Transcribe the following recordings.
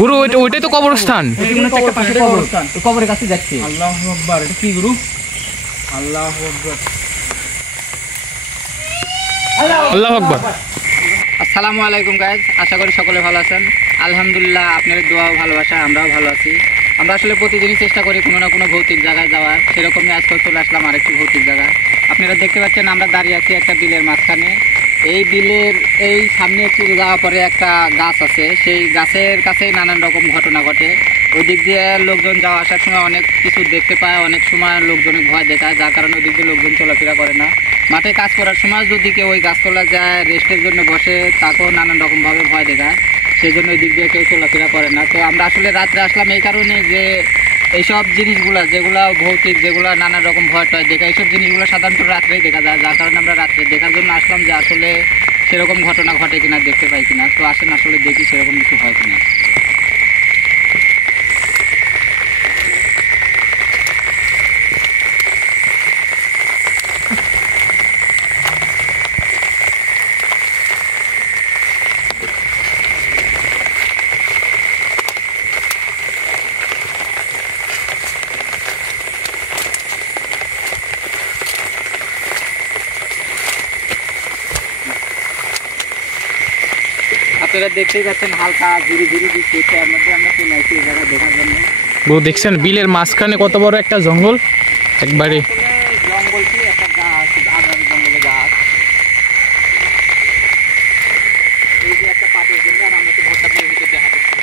গুরু ওইটাই তো কবরস্থান। কবরের কাছে যাচ্ছি। আল্লাহু আকবার। এটা কি গুরু? আল্লাহু আকবার। আল্লাহু আকবার। আসসালামু আলাইকুম গাইস, আশা করি সকলে ভালো আছেন। আলহামদুলিল্লাহ, আপনাদের দোয়া ও ভালোবাসা আমরাও ভালো আছি। আমরা আসলে প্রতিদিনই চেষ্টা করি কোনো না কোনো ভৌতিক জায়গায় যাওয়ার, সেরকমই আজকে চলে আসলাম আরেকটি ভৌতিক জায়গা। আপনারা দেখতে পাচ্ছেন আমরা দাঁড়িয়ে আছি একটা বিলের মাঝখানে। এই বিলের এই সামনে একটু যাওয়ার পরে একটা গাছ আছে, সেই গাছের কাছেই নানান রকম ঘটনা ঘটে। ওই দিক দিয়ে লোকজন যাওয়া আসার সময় অনেক কিছু দেখতে পায়, অনেক সময় লোকজনের ভয় দেখায়, যার কারণে ওই দিক দিয়ে লোকজন চলাফেরা করে না। মাঠে কাজ করার সময় যদি কেউ ওই গাছতলা যায় রেস্টের জন্য বসে, তাকেও নানান রকমভাবে ভয় দেখায়, সেই জন্য ওই দিক দিয়ে কেউ চলাফেরা করে না। তো আমরা আসলে রাত্রে আসলাম এই কারণে যে এইসব জিনিসগুলো যেগুলো ভৌতিক, যেগুলো নানান রকম ভয় টয় দেখা, এইসব জিনিসগুলো সাধারণত রাত্রেই দেখা যায়, যার কারণে আমরা রাত্রে দেখার জন্য আসলাম যে আসলে সেরকম ঘটনা ঘটে কিনা, দেখতে পাই কিনা। তো আসেন আসলে দেখি সেরকম কিছু হয় কিনা। আপনারা দেখতেই পাচ্ছেন হালকা ধীরে ধীরে দিচ্ছে, তার মধ্যে আমরা চলে আসছি এই জায়গা দেখার জন্য। গুরু দেখছেন বিলের মাঝখানে কত বড় একটা জঙ্গল, একবারে জঙ্গল কি একটা গাছ, আদার জঙ্গলে গাছ। এই যে একটা পাটের জন্য, আর আমরা তো ভর্তা দিয়ে ভিতরে দেখাতে পারি।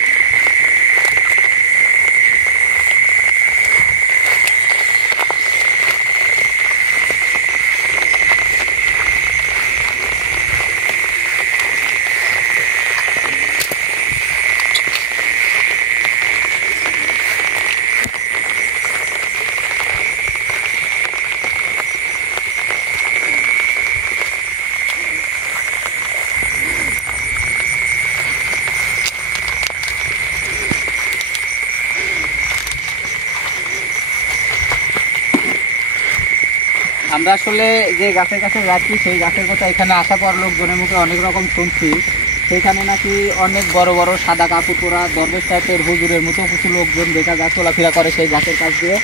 আমরা আসলে যে গাছের কাছে যাচ্ছি সেই গাছের কথা এখানে আসা পর লোকজনের মুখে অনেক রকম শুনছি। সেইখানে নাকি অনেক বড় বড় সাদা কাপড় পরা দরবেশ টাইপের হুজুরের মতো কিছু লোকজন দেখা যায় চলাফেরা করে সেই গাছের কাছ দিয়ে।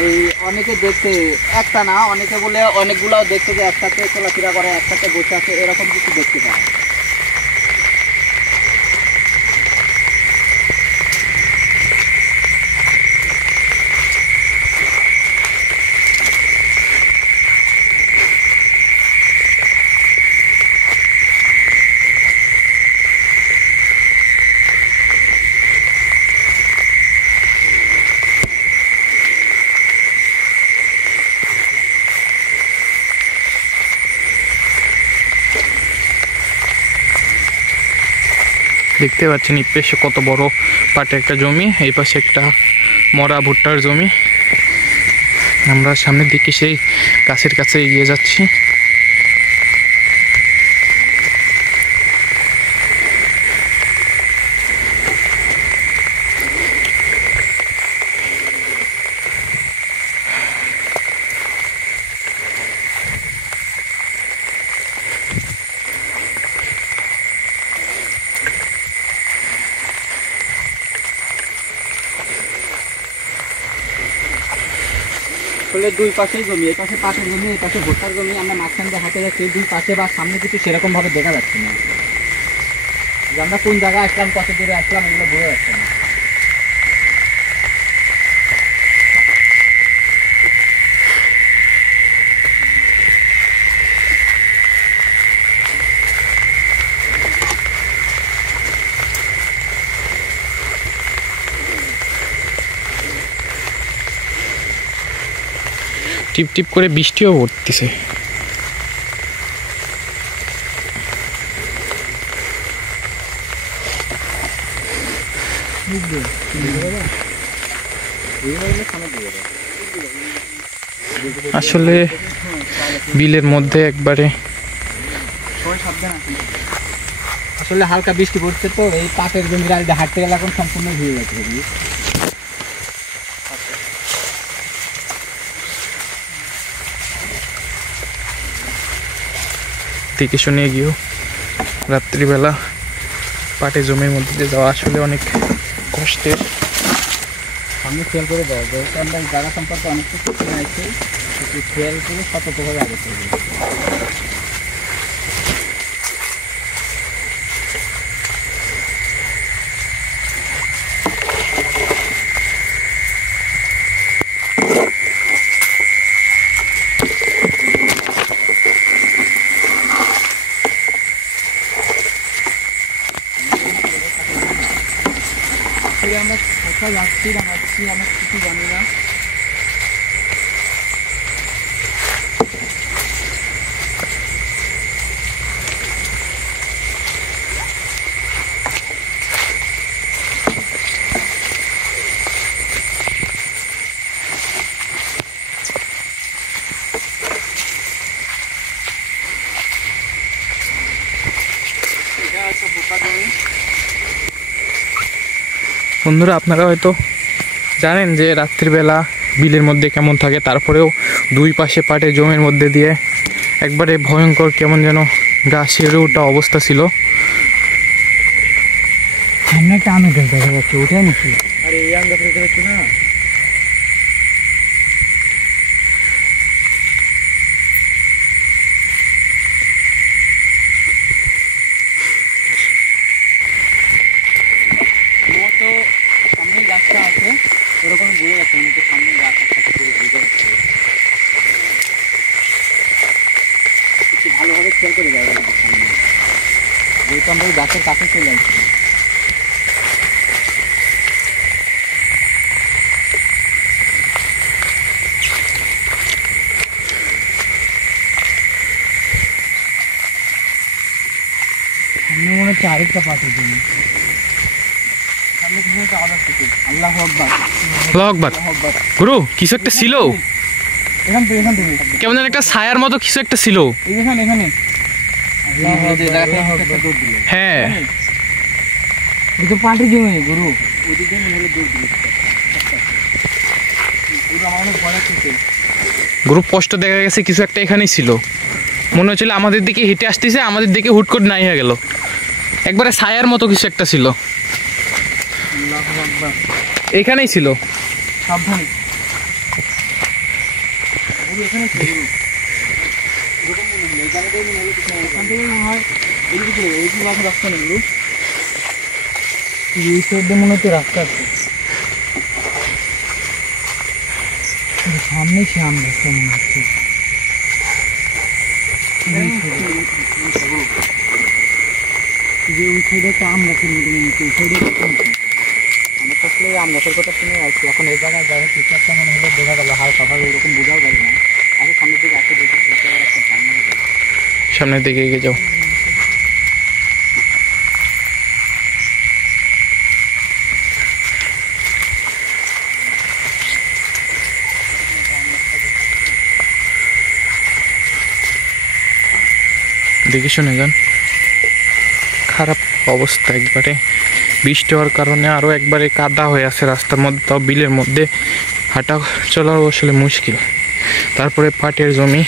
এই অনেকে দেখছে, একটা না অনেকে বলে অনেকগুলাও দেখছে যে একসাথে চলাফেরা করে, একসাথে বসে আছে, এরকম কিছু দেখতে পায়। দেখতে পাচ্ছেন এই পাশে কত বড় পাটে একটা জমি, এই পাশে একটা মরা ভুট্টার জমি। আমরা সামনের দিকে সেই গাছের কাছে এগিয়ে যাচ্ছি। আসলে দুই পাশেই জমি, এই পাশে পাটের জমি, এই পাশে ভুট্টার জমি। আমরা মাঝখান দিয়ে হাঁটে যাচ্ছি, দুই পাশে বা সামনে কিছু সেরকম ভাবে দেখা যাচ্ছে না যে আমরা কোন জায়গায় আসলাম, কত দূরে আসলাম, এগুলো বোঝা যাচ্ছে না। টিপ টিপ করে বৃষ্টিও পড়তেছে। আসলে বিলের মধ্যে একবারে আসলে হালকা বৃষ্টি পড়ছে, তো এই পাটের জমির আল দিয়ে হাঁটতে গেলে এখন সম্পূর্ণ ভিজে যাচ্ছে। দেখে শুনে গিয়েও রাত্রিবেলা পাটে জমির মধ্যে দিয়ে যাওয়া আসলে অনেক কষ্টের। সামনে খেয়াল করে দেয়, যেহেতু আমরা এই জায়গা সম্পর্কে অনেক কিছু জানাইছি, একটু খেয়াল করে সতর্কভাবে আগে চলবে। আমরা কোথায় যাচ্ছি আমরা কিছু জানি না। বন্ধুরা, আপনারা হয়তো জানেন যে রাত্রিবেলা বিলের মধ্যে কেমন থাকে, তারপরেও দুই পাশে পাটে জমির মধ্যে দিয়ে একবারে ভয়ঙ্কর কেমন যেন গা শিউরে ওঠা অবস্থা ছিল। সামনে একটা আমের গাছ দেখা যাচ্ছে, ওটাই নাকি? আরে এই আম গাছ দেখতে পাচ্ছি না? সামনে গাছটা আছে, ওরকম বুঝে যাচ্ছে না, সামনে গাছ একটা বুঝে যাচ্ছে। একটু ভালোভাবে খেয়াল করে যাবে সামনে, যেহেতু আমরা ওই গাছের কাছে চলে আসছি। সামনে মনে হচ্ছে আরেকটা পাটের জন্য। সামনে কিছু একটা আওয়াজ আসছে। আল্লাহু আকবার, আল্লাহু আকবার। গুরু, কিছু একটা ছিল, এখান থেকে কেমন যেন একটা ছায়ার মতো কিছু একটা ছিল। এখানে হ্যাঁ, এই তো পাটের জমি গুরু, ওদিকে মনে হলো দৌড় দিল। গুরু আমার অনেক ভয় লাগছে। গুরু স্পষ্ট দেখা গেছে কিছু একটা এখানেই ছিল, মনে হচ্ছিল আমাদের দিকে হেঁটে আসতেছে, আমাদের দিকে হুট করে নাই হয়ে গেল, একবারে ছায়ার মতো কিছু একটা ছিল, এখানেই ছিল। সাবধানে মনে হচ্ছে রাস্তা আছে সামনে, সে আম রাস্তা মনে হচ্ছে। ওই সাইডে একটা আম গাছের মধ্যে মনে হচ্ছে, ওই সাইডে আমরা তো আসলে আম গাছের কথা শুনে আসছি। এখন এই জায়গায় জায়গায় কিছু একটা মনে হলে দেখা গেল, হালকা ভাবে ওরকম বোঝাও গেল না। আগে সামনের দিকে আসে দেখি, একটা সামনের দিকে এগিয়ে যাও। দেখে শুনে যান, খারাপ অবস্থা একবারে। বৃষ্টি হওয়ার কারণে আরও একবারে কাদা হয়ে আছে রাস্তার মধ্যে, তাও বিলের মধ্যে হাঁটা চলাও আসলে মুশকিল। তারপরে পাটের জমি,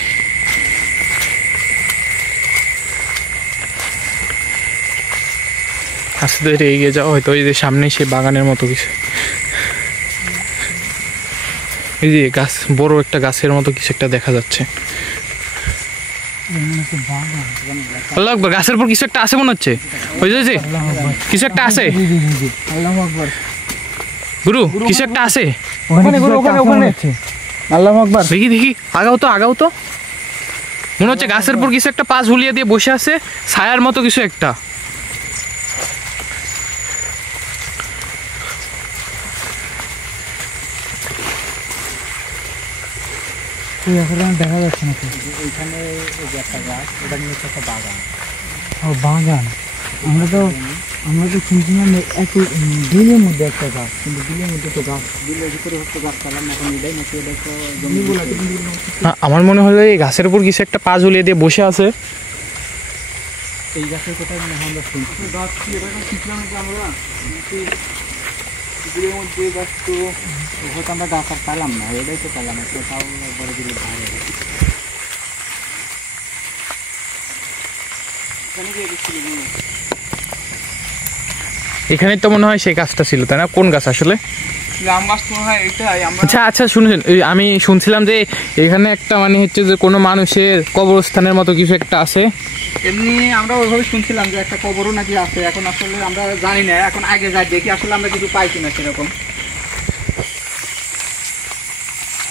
আস্তে ধীরে এগিয়ে যাওয়া, হয়তো এই যে সামনে সেই বাগানের মতো কিছু, এই যে গাছ, বড় একটা গাছের মতো কিছু একটা দেখা যাচ্ছে। আল্লাহু আকবার, গাছের উপর কিছু একটা আছে মনে হচ্ছে, ওই যে কিছু একটা আছে গুরু, কিছু একটা আছে আল্লাহু আকবার। দেখি দেখি, আগাও তো মনে হচ্ছে গাছের উপর কিছু একটা পা ঝুলিয়ে দিয়ে বসে আছে, ছায়ার মতো কিছু একটা। দেখা যাচ্ছে না, ওইখানে একটা গাছ, ওটা নিয়ে একটা বাগান। ও বাগান, আমরা তো শুনছিলাম এত বিলের মধ্যে একটা গাছ, কিন্তু বিলের মধ্যে তো গাছ, বিলের ভিতরে হচ্ছে গাছ চালাম এখন, এটাই নাকি এটা তো জমি বলে। আমার মনে হলো এই গাছের উপর কিছু একটা পা ঝুলিয়ে দিয়ে বসে আছে। এই গাছের কোথায় মানে আমরা শুনছি গাছ কি এটা শিখলাম নাকি আমরা বিলের মধ্যে গাছ, তো হয়তো আমরা গাছ আর পাইলাম না, এটাই তো পাইলাম একটা, তাও বড় বিলের ধারে। এখানে গিয়ে গেছিল এখানে তো মনে হয় সেই গাছটা ছিল, তাই না? কোন গাছ আসলে? আম গাছ তো হয় এটাই আমরা। আচ্ছা আচ্ছা, শুনেছেন, আমি শুনছিলাম যে এখানে একটা মানে হচ্ছে যে কোনো মানুষের কবরস্থানের মতো কিছু একটা আছে। এমনি আমরা ওইভাবে শুনছিলাম যে একটা কবরও নাকি আছে, এখন আসলে আমরা জানি না, এখন আগে যাই দেখি আসলে আমরা কিছু পাই কিনা সেরকম।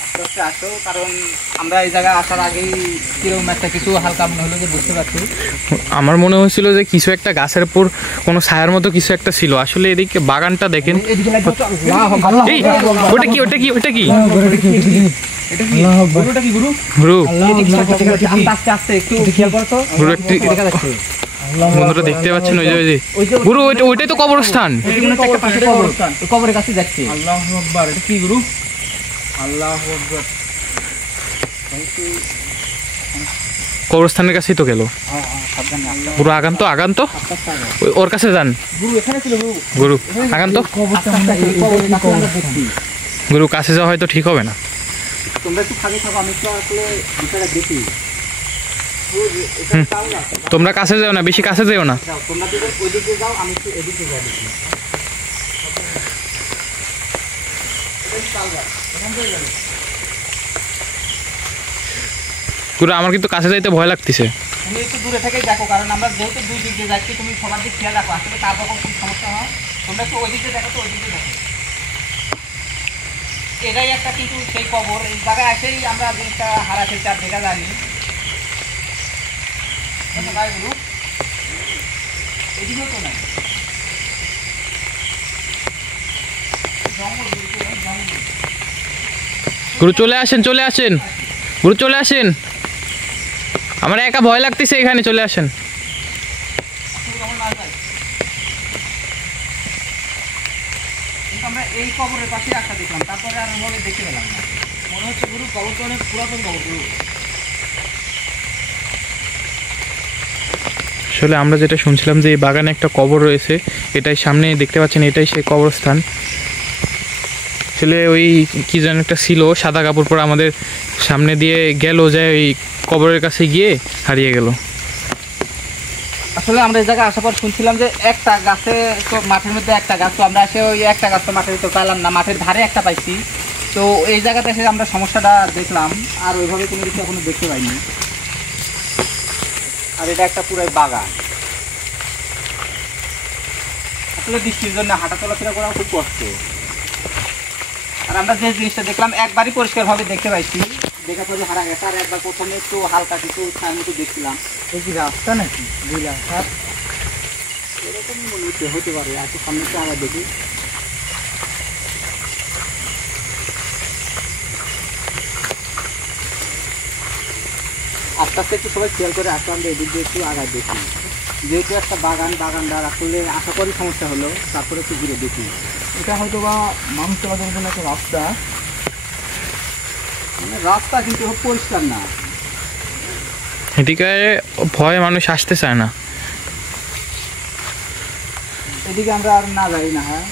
আস্তে আস্তে আসো, কারণ আমরা এই জায়গায় আসার আগেই কিরকম একটা কিছু হালকা মনে হলো যে বুঝতে পারছি। আমার মনে হচ্ছিল যে কিছু একটা গাছের উপর কোনো ছায়ার মতো কিছু একটা ছিল। আসলে এদিকে বাগানটা দেখেন। এদিকে লাগবে তো। আল্লাহ, এই, ওটা কি ওটা কি ওটা কি এটা কি গরুটা কি গরু? গুরু, এদিকে আস্তে আস্তে একটু খেয়াল করো তো। গুরু একটু দেখা যাচ্ছে বন্ধুরা দেখতে পাচ্ছেন ওই যে গুরু, ওইটাই তো কবরস্থান। এটা কোনো একটা পাশে কবরস্থান, ওই কবরের কাছে যাচ্ছে। আল্লাহু আকবার, এটা কি গুরু? আল্লাহু আকবার। কবরস্থানের কাছেই তো গেল সাবধানে আল্লাহ, গুরু। আগান তো, আগান তো, আস্তে আস্তে আগাও। ওর কাছে যান গুরু এখানে ছিল গুরু। গুরু, আগান তো। আস্তে আস্তে এই কবরের কাছে আমরা দেখছি। গুরু, কাছে যাওয়া হয়তো ঠিক হবে না। তোমরা একটু ফাঁকে থাকো, আমি তো আসলে বিষয়টা দেখি। গুরু, এখানে যাও না। তোমরা কাছে যাও না, বেশি কাছে যেও না। যাও, তোমরা যদি ওইদিকে যাও, আমি একটু এদিকে যাই দেখি। গুরু, আমার কিন্তু কাছে যাইতে ভয় লাগতেছে। তুমি একটু দূরে থেকেই দেখো, কারণ আমরা যেহেতু দুই দিক দিয়ে যাচ্ছি, তুমি সবার দিক খেয়াল রাখো, আসলে কার রকম কোনো সমস্যা হয়। তোমরা একটু ওই দিকে দেখো তো, ওই দিকে দেখো। এটাই একটা কিন্তু সেই কবর, এই জায়গায় এসেই আমরা জিনিসটা হারা ফেলতে আর দেখা যায়নি। ভাই গুরু, এদিকেও তো নাই জঙ্গল, জঙ্গল। গুরু, চলে আসেন, চলে আসেন গুরু, চলে আসেন। আমার একা ভয় লাগতেছে, এখানে চলে আসেন। কিন্তু আমরা এই কবরের পাশে একটা দেখলাম, তারপরে আর ওইভাবে দেখতে পেলাম না। মনে হচ্ছে গুরু কবরটা অনেক পুরাতন কবর গুরু। আসলে আমরা যেটা শুনছিলাম যে এই বাগানে একটা কবর রয়েছে, এটাই সামনে দেখতে পাচ্ছেন, এটাই সেই কবরস্থান। আসলে ওই কি যেন একটা ছিল, সাদা কাপড় পরে আমাদের সামনে দিয়ে গেল, যে ওই কবরের কাছে গিয়ে হারিয়ে গেল। আসলে আমরা এই জায়গায় আসার পর শুনছিলাম যে একটা গাছে তো মাঠের মধ্যে একটা গাছ, তো আমরা এসে ওই একটা গাছ তো মাঠের ভিতর পাইলাম না, মাঠের ধারে একটা পাইছি। তো এই জায়গাতে এসে আমরা সমস্যাটা দেখলাম, আর ওইভাবে কোনো কিছু এখনো দেখতে পাইনি। আর এটা একটা পুরাই বাগান। আসলে বৃষ্টির জন্য হাঁটা চলাফেরা করা খুব কষ্ট। আর আমরা যে জিনিসটা দেখলাম একবারই পরিষ্কারভাবে দেখতে পাইছি, দেখার পরে হারা গেছে। আর একবার প্রথমে একটু হালকা কিছু ছায়ার মতো দেখছিলাম। এই কি রাস্তা নাকি দুই রাস্তা এরকম মনে হচ্ছে, হতে পারে। আর সামনে তো আমরা দেখি আস্তে আস্তে একটু সবাই খেয়াল করে আসলে আমরা এদিক দিয়ে একটু আগায় দেখি। যেহেতু একটা বাগানদার আসলে আশা করি সমস্যা হলো, তারপরে একটু ঘুরে দেখি। এটা হয়তো বা মানুষ চলাচলের জন্য একটা রাস্তা, মানে রাস্তা কিন্তু পরিষ্কার না। এদিকে ভয়ে মানুষ আসতে চায় না। এদিকে আমরা আর না যাই না। হ্যাঁ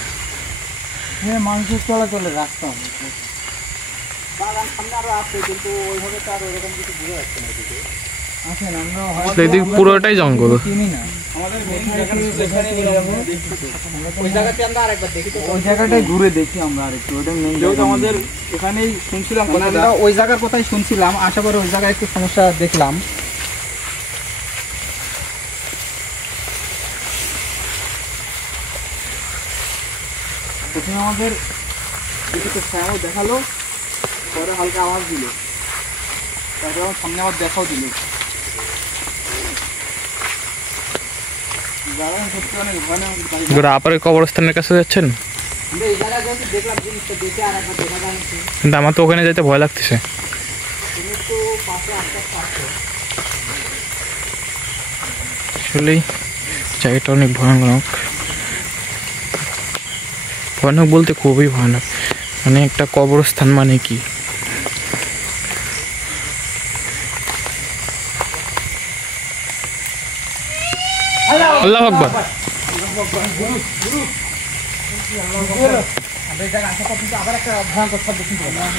হ্যাঁ, মানুষের চলাচলের রাস্তা বাগান সামনে আরো আছে, কিন্তু ওইভাবে তো আর ওরকম কিছু ঘুরে যাচ্ছে না এদিকে। আসেন, আমরা আসলে এদিক পুরোটাই জঙ্গল। চিনি না। আমাদের ওই জায়গাতে আমরা আরেকবার দেখি, তো ওই জায়গাটাই ঘুরে দেখি আমরা আরেকটু। ওটা মেইন, যেহেতু আমাদের এখানেই শুনছিলাম কথাটা, আমরা ওই জায়গার কথাই শুনছিলাম, আশা করি ওই জায়গায় একটু সমস্যা দেখলাম। প্রথমে আমাদের কিছুটা ছায়াও দেখালো, পরে হালকা আওয়াজ দিল, তারপরে আমার সামনে আবার দেখাও দিল। জায়গাটা সত্যি অনেক ভয়ানক। গুরু, আপারে কবরস্থানের কাছে যাচ্ছেন? আমরা এই জায়গায় যেহেতু দেখলাম জিনিসটা, দেখে আর একবার দেখা যাচ্ছে। কিন্তু আমার তো ওখানে যেতে ভয় লাগতেছে। তুমি তো পাশে আস্তে আস্তে আসো। আসলেই জায়গাটা অনেক ভয়ানক। ভয়ানক বলতে খুবই ভয়ানক। মানে একটা কবরস্থান মানে কি? আল্লাহু আকবার। আমরা এই জায়গায় আসার পর কিন্তু আবার একটা ভয়ঙ্কর শব্দ শুনতে পেলাম।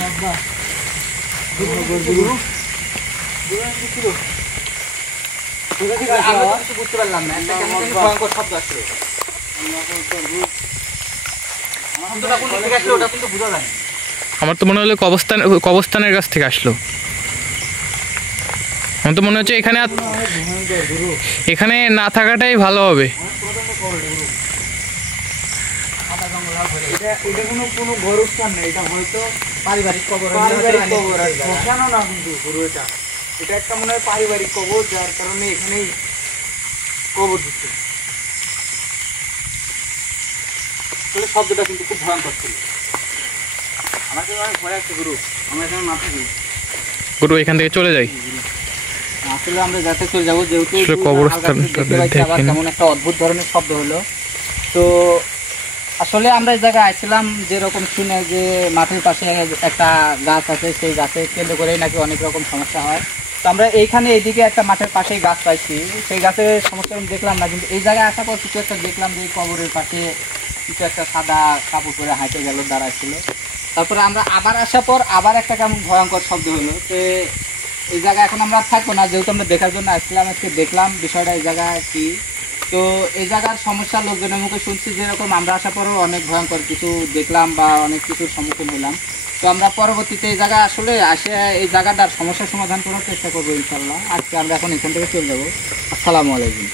বুঝতে পারলাম না, একটা কেমন জানি ভয়ঙ্কর শব্দ আসছে। আমার তো মনে হলো কবরস্থানের কাছ থেকে আসলো। আমার তো মনে হচ্ছে এখানে না থাকাটাই ভালো হবে। এটা কোনো গোরস্থান না, এটা হয়তো পারিবারিক কবর পারিবারিক কবর। শ্মশানও না কিন্তু গুরু, এটা একটা মনে হয় পারিবারিক কবর, যার কারণে এখানেই কবর দিচ্ছে। আসলে শব্দটা কিন্তু খুব ভয়ঙ্কর ছিল। আমাকে অনেক ভয় আছে গুরু, আমরা এখানে না থাকি। গুরু এখান থেকে চলে যাই। আসলে আমরা যাতে চলে যাবো, যেহেতু আসলে কবরস্থানটা দেখেন। কেমন একটা অদ্ভুত ধরনের শব্দ হলো। তো আসলে আমরা এই জায়গায় আসছিলাম যেরকম শুনে যে মাঠের পাশে একটা গাছ আছে, সেই গাছে কেন্দ্র করেই নাকি অনেক রকম সমস্যা হয়। তো আমরা এইখানে এইদিকে একটা মাঠের পাশেই গাছ পাইছি, সেই গাছের সমস্যা আমি দেখলাম না, কিন্তু এই জায়গায় আসার পর কিছু একটা দেখলাম যে কবরের পাশে কিছু একটা সাদা কাপড় পরে হাঁটে গেল, দাঁড়াচ্ছিল। তারপরে আমরা আবার আসার পর আবার একটা কেমন ভয়ঙ্কর শব্দ হলো। তো এই জায়গায় এখন আমরা থাকবো না, যেহেতু আমরা দেখার জন্য আসলাম, আজকে দেখলাম বিষয়টা এই জায়গায় কি। তো এই জায়গার সমস্যা লোকজনের মুখে শুনছি, যেরকম আমরা আসার পরেও অনেক ভয়ঙ্কর কিছু দেখলাম বা অনেক কিছুর সম্মুখীন হলাম। তো আমরা পরবর্তীতে এই জায়গায় আসলে আসে এই জায়গাটার সমস্যার সমাধান করার চেষ্টা করবো ইনশাল্লাহ। আজকে আমরা এখন এখান থেকে চলে যাবো। আসসালামু আলাইকুম।